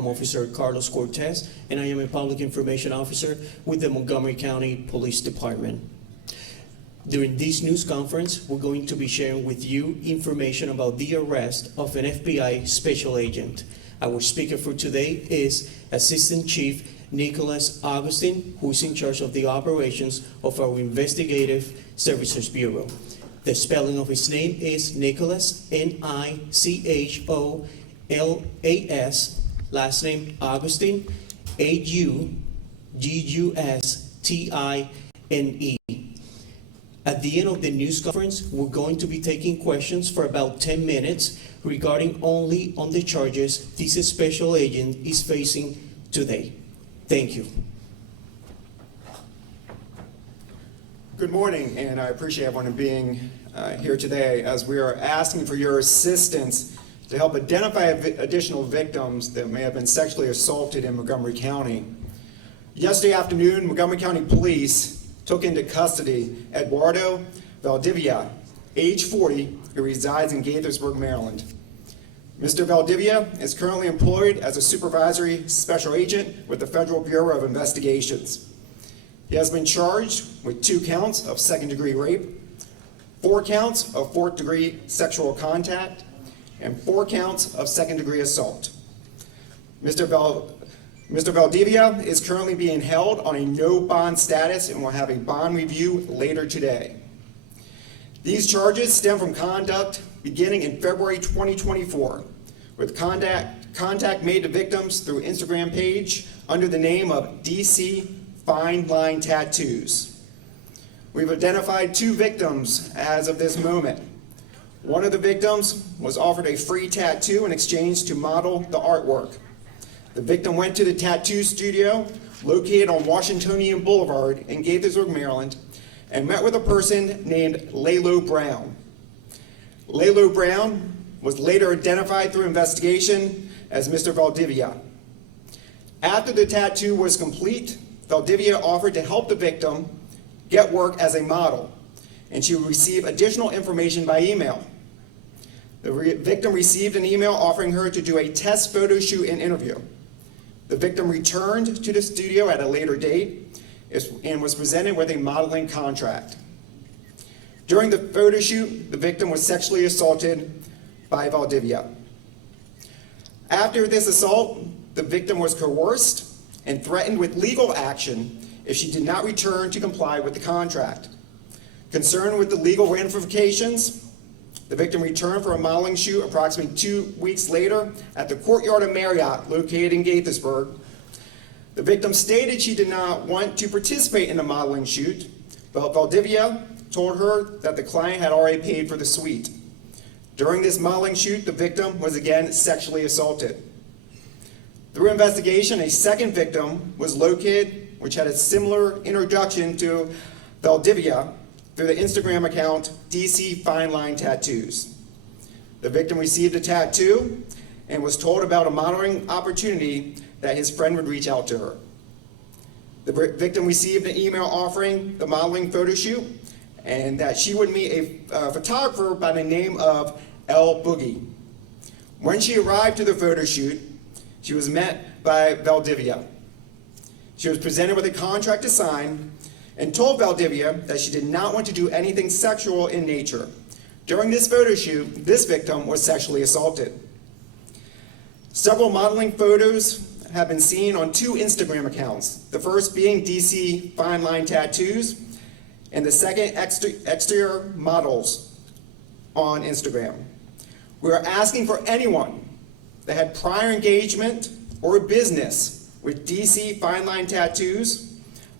I'm Officer Carlos Cortez, and I am a Public Information Officer with the Montgomery County Police Department. During this news conference, we're going to be sharing with you information about the arrest of an FBI special agent. Our speaker for today is Assistant Chief Nicholas Augustine, who is in charge of the operations of our Investigative Services Bureau. The spelling of his name is Nicholas, Nicholas, last name Augustine, Augustine. At the end of the news conference, we're going to be taking questions for about 10 minutes regarding only on the charges this special agent is facing today. Thank you. Good morning, and I appreciate everyone being here today as we are asking for your assistance to help identify additional victims that may have been sexually assaulted in Montgomery County. Yesterday afternoon, Montgomery County Police took into custody Eduardo Valdivia, age 40, who resides in Gaithersburg, Maryland. Mr. Valdivia is currently employed as a supervisory special agent with the Federal Bureau of Investigations. He has been charged with 2 counts of second-degree rape, 4 counts of fourth-degree sexual contact, and 4 counts of second-degree assault. Mr. Valdivia is currently being held on a no-bond status and will have a bond review later today. These charges stem from conduct beginning in February 2024, with contact made to victims through Instagram page under the name of DC Fine Line Tattoos. We've identified 2 victims as of this moment. One of the victims was offered a free tattoo in exchange to model the artwork. The victim went to the tattoo studio located on Washingtonian Boulevard in Gaithersburg, Maryland, and met with a person named Lalo Brown. Lalo Brown was later identified through investigation as Mr. Valdivia. After the tattoo was complete, Valdivia offered to help the victim get work as a model, and she would receive additional information by email. The victim received an email offering her to do a test photo shoot and interview. The victim returned to the studio at a later date and was presented with a modeling contract. During the photo shoot, the victim was sexually assaulted by Valdivia. After this assault, the victim was coerced and threatened with legal action if she did not return to comply with the contract. Concerned with the legal ramifications, the victim returned for a modeling shoot approximately 2 weeks later at the Courtyard of Marriott located in Gaithersburg. The victim stated she did not want to participate in the modeling shoot, but Valdivia told her that the client had already paid for the suite. During this modeling shoot, the victim was again sexually assaulted. Through investigation, a second victim was located, which had a similar introduction to Valdivia through the Instagram account DC Fine Line Tattoos. The victim received a tattoo and was told about a modeling opportunity that his friend would reach out to her. The victim received an email offering the modeling photo shoot and that she would meet a photographer by the name of El Boogie. When she arrived to the photo shoot, she was met by Valdivia. She was presented with a contract to sign and told Valdivia that she did not want to do anything sexual in nature. During this photo shoot, this victim was sexually assaulted. Several modeling photos have been seen on 2 Instagram accounts, the first being DC Fine Line Tattoos, and the second Exterior Models on Instagram. We are asking for anyone that had prior engagement or business with DC Fine Line Tattoos,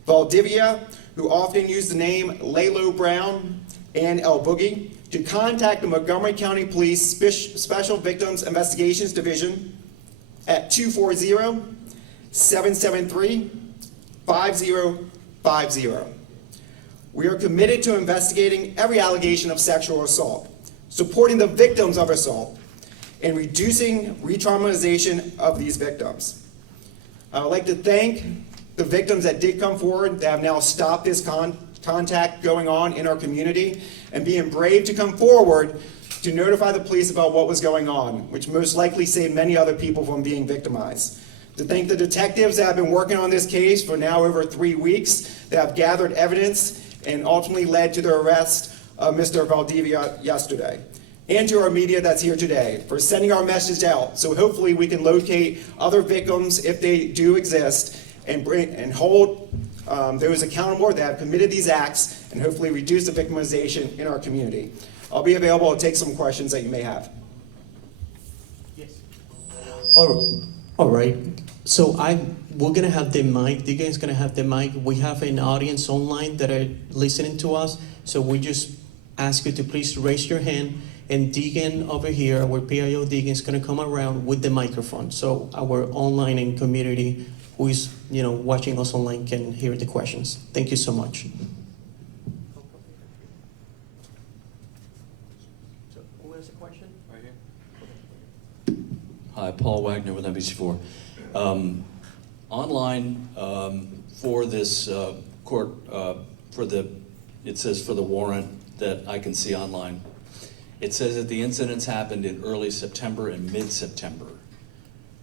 Valdivia, who often used the name Lalo Brown, and El Boogie, to contact the Montgomery County Police Special Victims Investigations Division at 240-773-5050. We are committed to investigating every allegation of sexual assault, supporting the victims of assault, and reducing re-traumatization of these victims. I would like to thank the victims that did come forward that have now stopped this contact going on in our community and being brave to come forward to notify the police about what was going on, which most likely saved many other people from being victimized. To thank the detectives that have been working on this case for now over 3 weeks, that have gathered evidence and ultimately led to the arrest of Mr. Valdivia yesterday. And to our media that's here today for sending our message out, so hopefully we can locate other victims if they do exist and hold those accountable that have committed these acts and hopefully reduce the victimization in our community. I'll be available to take some questions that you may have. Yes. All right. So we're gonna have the mic. You guys gonna have the mic. We have an audience online that are listening to us. So we just ask you to please raise your hand. And Deegan over here, our PIO Deegan, is gonna come around with the microphone. So our online and community who is watching us online can hear the questions. Thank you so much. So who has a question? Right here. Hi, Paul Wagner with NBC4. Online for this court, it says for the warrant that I can see online, it says that the incidents happened in early September and mid-September.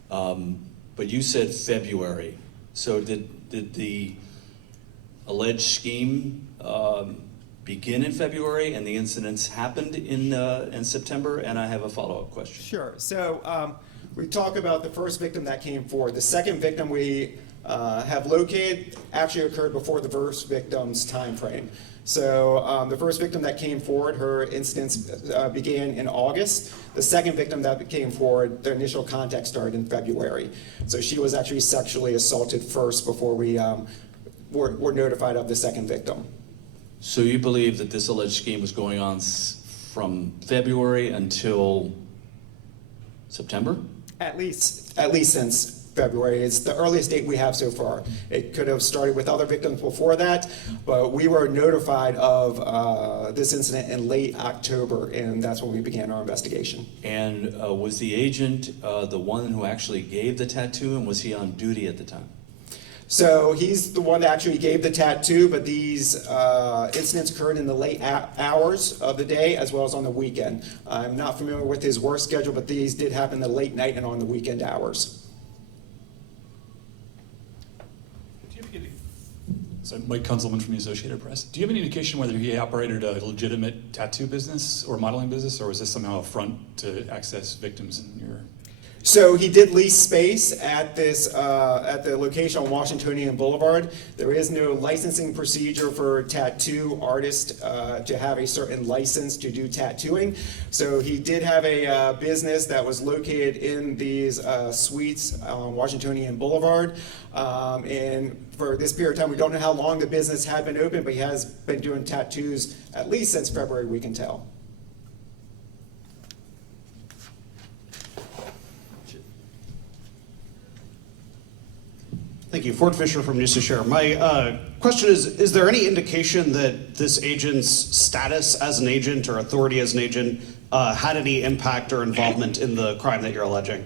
But you said February. So did the alleged scheme begin in February and the incidents happened in September? And I have a follow-up question. Sure. So we talk about the first victim that came forward. The second victim we have located actually occurred before the first victim's time frame. So the first victim that came forward, her incidents began in August. The second victim that came forward, their initial contact started in February. So she was actually sexually assaulted first before we were notified of the second victim. So you believe that this alleged scheme was going on from February until September? At least since February. It's the earliest date we have so far. It could have started with other victims before that, but we were notified of this incident in late October, and that's when we began our investigation. And was the agent the one who actually gave the tattoo, and was he on duty at the time? So he's the one that actually gave the tattoo, but these incidents occurred in the late hours of the day as well as on the weekend. I'm not familiar with his work schedule, but these did happen the late night and on the weekend hours. So Mike Kunzelman from the Associated Press. Do you have any indication whether he operated a legitimate tattoo business or modeling business, or was this somehow a front to access victims in your... So he did lease space at this at the location on Washingtonian Boulevard. There is no licensing procedure for tattoo artists to have a certain license to do tattooing. So he did have a business that was located in these suites on Washingtonian Boulevard. And for this period of time, we don't know how long the business had been open, but he has been doing tattoos at least since February, we can tell. Thank you. Ford Fisher from News to Share. My question is there any indication that this agent's status as an agent or authority as an agent had any impact or involvement in the crime that you're alleging?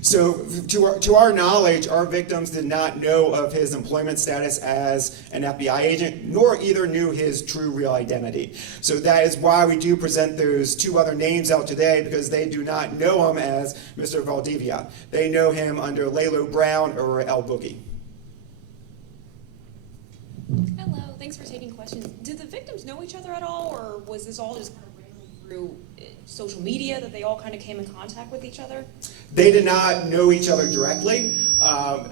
So to our knowledge, our victims did not know of his employment status as an FBI agent, nor either knew his true real identity. So that is why we do present those two other names out today, because they do not know him as Mr. Valdivia. They know him under Lalo Brown or El Boogie. Hello, thanks for taking questions. Did the victims know each other at all, or was this all just kind of random through social media that they all kind of came in contact with each other? They did not know each other directly.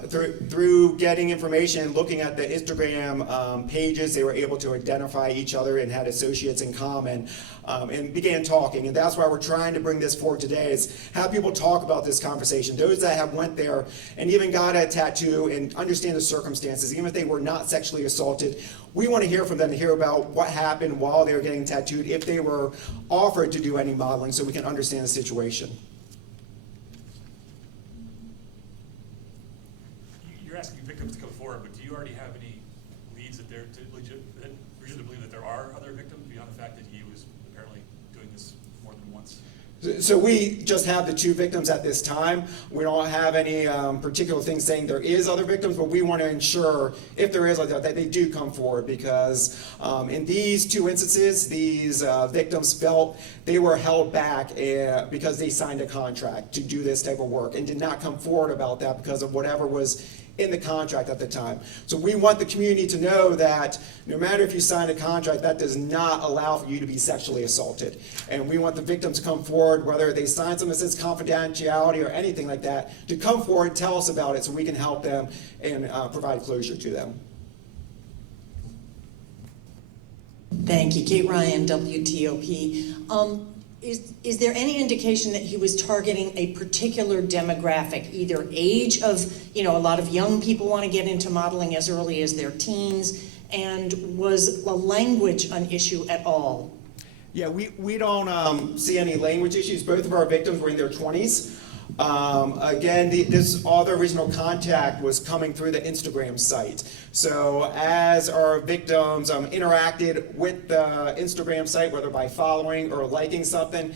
Through getting information, looking at the Instagram pages, they were able to identify each other and had associates in common, and began talking. And that's why we're trying to bring this forward today, is have people talk about this conversation. Those that have went there and even got a tattoo and understand the circumstances, even if they were not sexually assaulted, we want to hear from them, to hear about what happened while they were getting tattooed, if they were offered to do any modeling, so we can understand the situation. You're asking victims to come forward, but do you already have any leads that they're reason to believe that there are other victims beyond the fact that he was apparently doing this more than once? So we just have the 2 victims at this time. We don't have any particular things saying there is other victims, but we want to ensure if there is that they do come forward, because in these 2 instances, these victims felt they were held back because they signed a contract to do this type of work and did not come forward about that because of whatever was in the contract at the time. So we want the community to know that no matter if you sign a contract, that does not allow for you to be sexually assaulted. And we want the victims to come forward, whether they sign something that says confidentiality or anything like that, to come forward, tell us about it so we can help them and provide closure to them. Thank you. Kate Ryan, WTOP. Is there any indication that he was targeting a particular demographic, either age of, a lot of young people want to get into modeling as early as their teens, and was the language an issue at all? Yeah, we don't see any language issues. Both of our victims were in their 20s. Again, all the original contact was coming through the Instagram site. So as our victims interacted with the Instagram site, whether by following or liking something,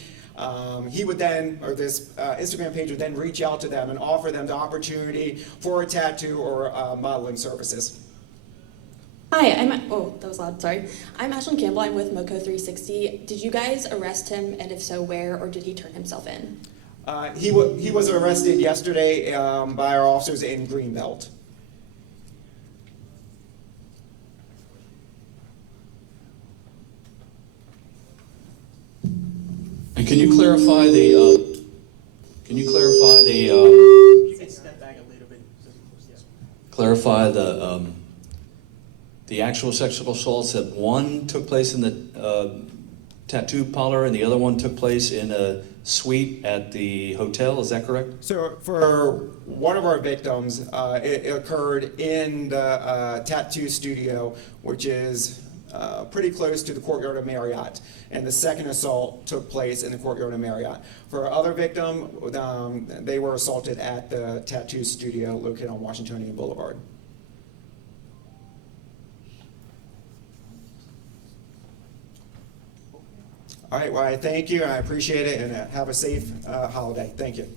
he would then, or this Instagram page would then reach out to them and offer them the opportunity for a tattoo or modeling services. Hi, that was loud, sorry. I'm Ashlyn Campbell, I'm with MoCo 360. Did you guys arrest him, and if so, where, or did he turn himself in? He was arrested yesterday by our officers in Greenbelt. And can you clarify the, clarify the actual sexual assaults, that one took place in the tattoo parlor and the other one took place in a suite at the hotel, is that correct? So for one of our victims, it occurred in the tattoo studio, which is pretty close to the courtyard of Marriott. And the second assault took place in the courtyard of Marriott. For our other victim, they were assaulted at the tattoo studio located on Washingtonian Boulevard. All right, well, I thank you, and I appreciate it, and have a safe holiday. Thank you.